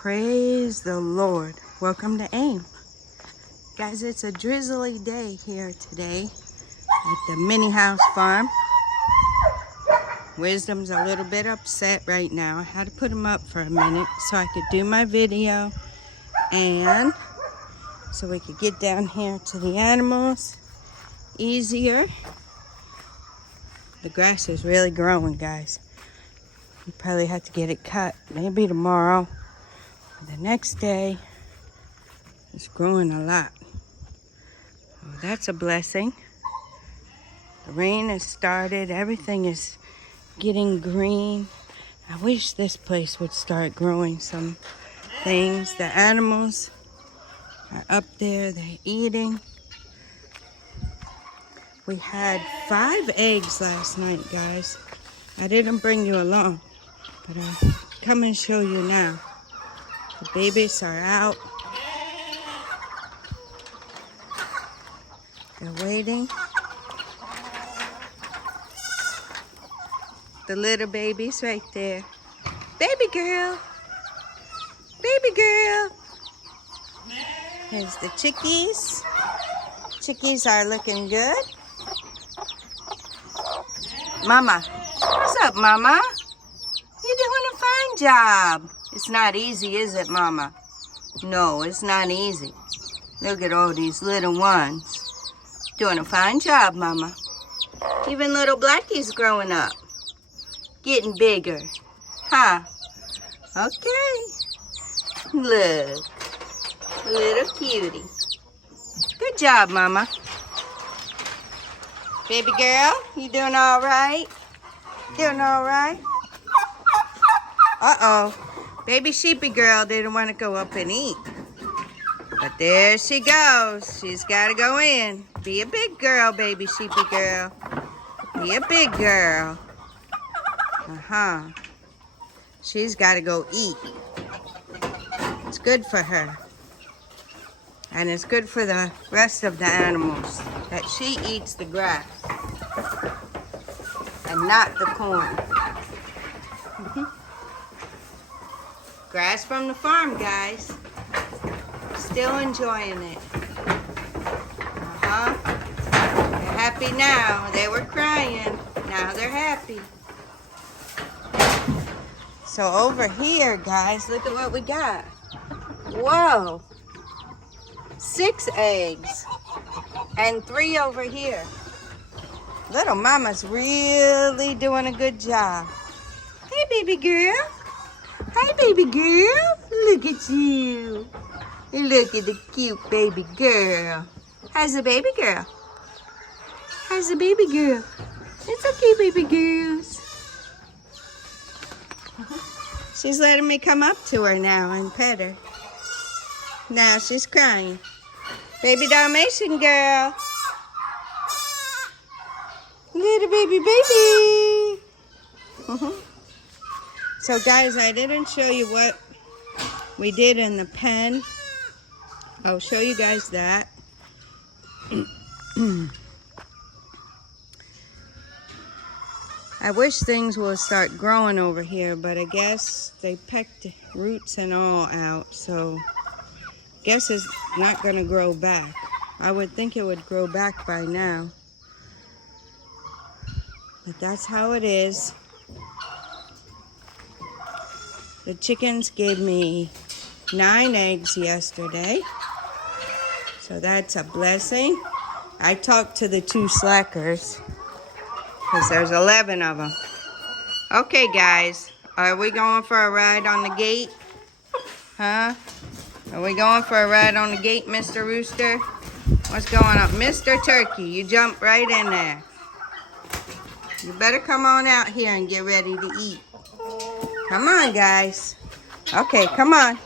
Praise the Lord. Welcome to AIM. Guys, it's a drizzly day here today at the mini house farm. Wisdom's a little bit upset right now. I had to put him up for a minute so I could do my video and so we could get down here to the animals easier. The grass is really growing, guys. You probably have to get it cut maybe tomorrow. The next day, it's growing a lot. Oh, that's a blessing. The rain has started. Everything is getting green. I wish this place would start growing some things. The animals are up there. They're eating. We had 5 eggs last night, guys. I didn't bring you along, but I'll come and show you now. The babies are out. They're waiting. The little baby's right there. Baby girl. Baby girl. Here's the chickies. Chickies are looking good. Mama. What's up, Mama? You're doing a fine job. It's not easy, is it, Mama? No, it's not easy. Look at all these little ones. Doing a fine job, Mama. Even little Blackie's growing up. Getting bigger. Huh? Okay. Look. Little cutie. Good job, Mama. Baby girl, you doing all right? Doing all right? Uh-oh. Baby sheepy girl didn't want to go up and eat. But there she goes. She's got to go in. Be a big girl, baby sheepy girl. Be a big girl. Uh-huh. She's got to go eat. It's good for her. And it's good for the rest of the animals that she eats the grass and not the corn. Grass from the farm, guys. Still enjoying it. Uh-huh. They're happy now. They were crying. Now they're happy. So over here, guys, look at what we got. Whoa. 6 eggs. And 3 over here. Little mama's really doing a good job. Hey, baby girl. Hi, baby girl. Look at you. Look at the cute baby girl. How's the baby girl? How's the baby girl? It's okay, baby girls. She's letting me come up to her now and pet her. Now she's crying. Baby Dalmatian girl. Little baby baby. So guys, I didn't show you what we did in the pen. I'll show you guys that. I wish things will start growing over here, but I guess they pecked roots and all out, so I guess it's not going to grow back. I would think it would grow back by now. But that's how it is. The chickens gave me 9 eggs yesterday. So that's a blessing. I talked to the 2 slackers because there's 11 of them. Okay, guys. Are we going for a ride on the gate? Huh? Are we going for a ride on the gate, Mr. Rooster? What's going on? Mr. Turkey, you jumped right in there. You better come on out here and get ready to eat. Come on, guys. Okay, come on.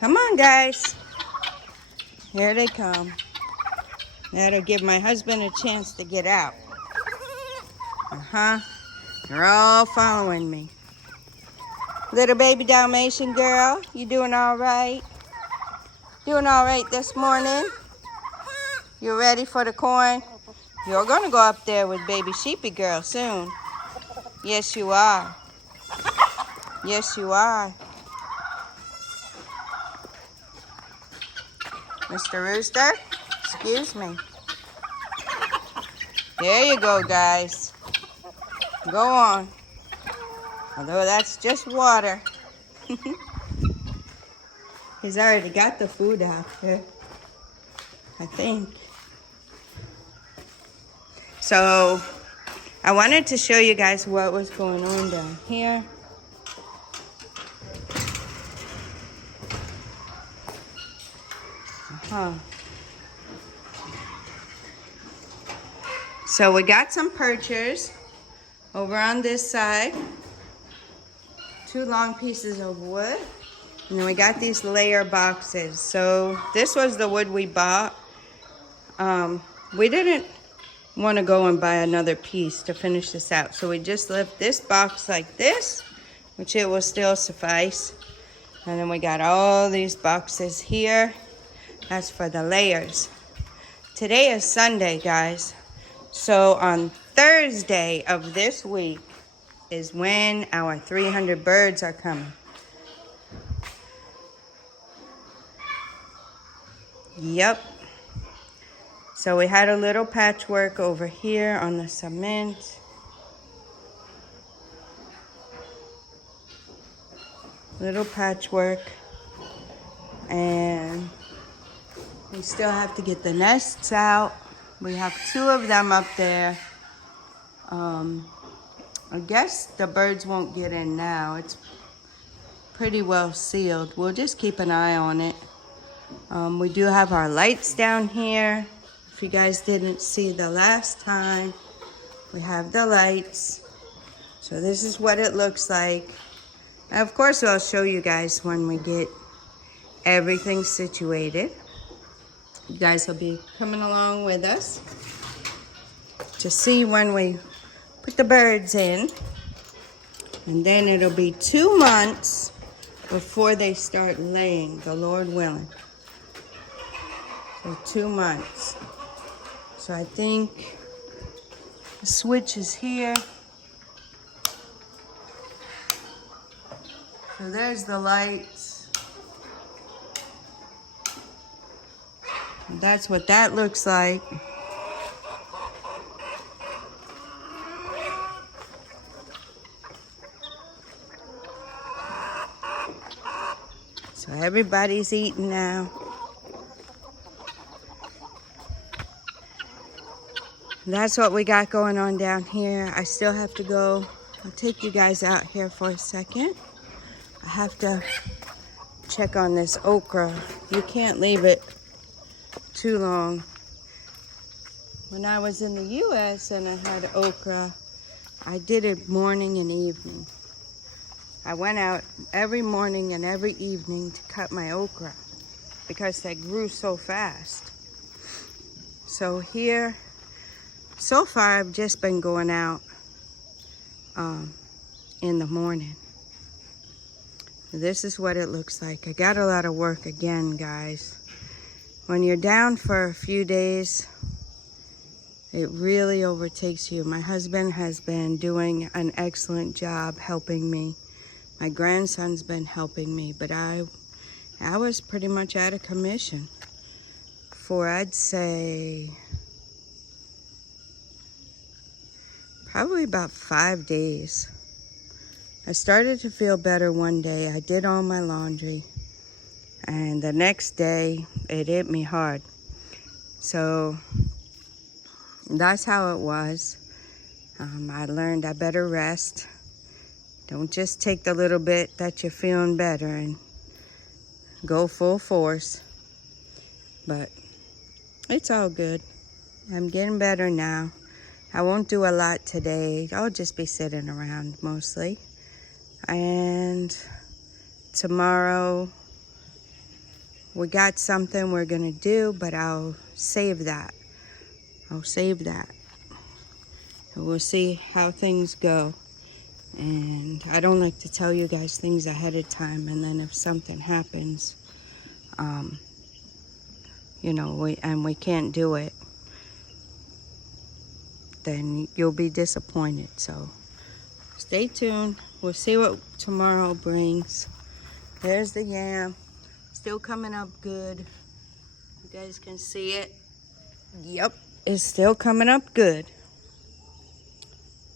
Come on, guys. Here they come. That'll give my husband a chance to get out. Uh-huh. They're all following me. Little baby Dalmatian girl, you doing all right? Doing all right this morning? You ready for the corn? You're going to go up there with baby sheepy girl soon. Yes, you are. Yes, you are. Mr. Rooster, excuse me. There you go, guys. Go on. Although that's just water. He's already got the food out there, I think. So I wanted to show you guys what was going on down here. So we got some perchers over on this side. 2 long pieces of wood. And then we got these layer boxes. So this was the wood we bought. We didn't want to go and buy another piece to finish this out. So we just left this box like this, which it will still suffice. And then we got all these boxes here. That's for the layers. Today is Sunday, guys. So on Thursday of this week is when our 300 birds are coming. Yep. So we had a little patchwork over here on the cement. Little patchwork. And we still have to get the nests out. We have 2 of them up there. I guess the birds won't get in now. It's pretty well sealed. We'll just keep an eye on it. We do have our lights down here. If you guys didn't see the last time, we have the lights. So this is what it looks like. And of course, I'll show you guys when we get everything situated. You guys will be coming along with us to see when we put the birds in. And then it'll be 2 months before they start laying, the Lord willing. So 2 months. So I think the switch is here. So there's the lights. And that's what that looks like. So everybody's eating now. That's what we got going on down here. I still have to go. I'll take you guys out here for a second. I have to check on this okra. You can't leave it too long. When I was in the U.S. and I had okra, I did it morning and evening. I went out every morning and every evening to cut my okra because they grew so fast. So here, so far I've just been going out in the morning. This is what it looks like. I got a lot of work again, guys. When you're down for a few days, it really overtakes you. My husband has been doing an excellent job helping me. My grandson's been helping me, but I was pretty much out of commission for, I'd say, probably about 5 days. I started to feel better one day. I did all my laundry. And the next day, it hit me hard. So that's how it was. I learned I better rest. Don't just take the little bit that you're feeling better and go full force. But it's all good. I'm getting better now. I won't do a lot today. I'll just be sitting around mostly. And tomorrow, we got something we're gonna do, but I'll save that. And we'll see how things go. And I don't like to tell you guys things ahead of time, and then if something happens, you know, we can't do it, then you'll be disappointed. So stay tuned. We'll see what tomorrow brings. There's the yam. Still coming up good. You guys can see it. Yep, it's still coming up good.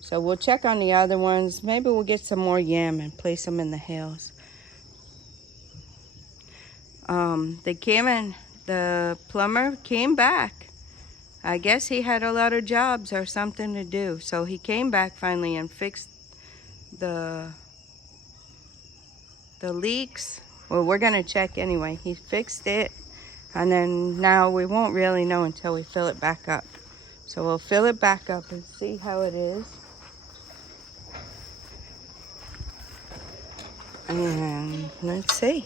So we'll check on the other ones. Maybe we'll get some more yam and place them in the hills. The plumber came back. I guess he had a lot of jobs or something to do. So he came back finally and fixed the leaks. Well, we're gonna check anyway. He fixed it, and then now we won't really know until we fill it back up. So we'll fill it back up and see how it is. And let's see.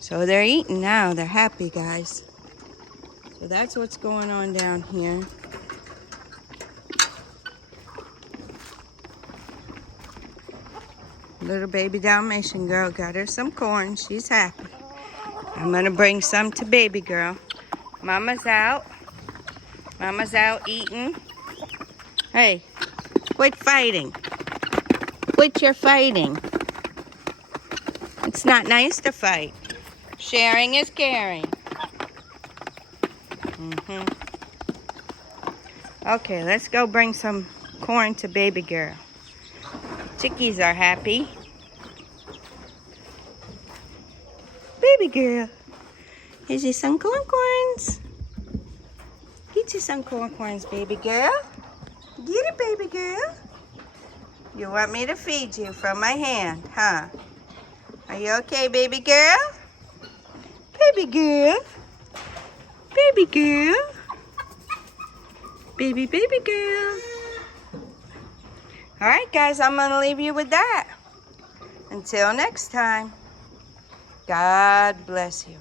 So they're eating now. They're happy, guys. So that's what's going on down here. Little baby Dalmatian girl got her some corn. She's happy. I'm gonna bring some to baby girl. Mama's out. Mama's out eating. Hey, quit fighting. Quit your fighting. It's not nice to fight. Sharing is caring. Okay, let's go bring some corn to baby girl. Chickies are happy. Baby girl, here's you some corns. Get you some corns, baby girl. Get it, baby girl. You want me to feed you from my hand, huh? Are you okay, baby girl? Baby girl. Baby girl. Baby girl. All right, guys, I'm going to leave you with that. Until next time, God bless you.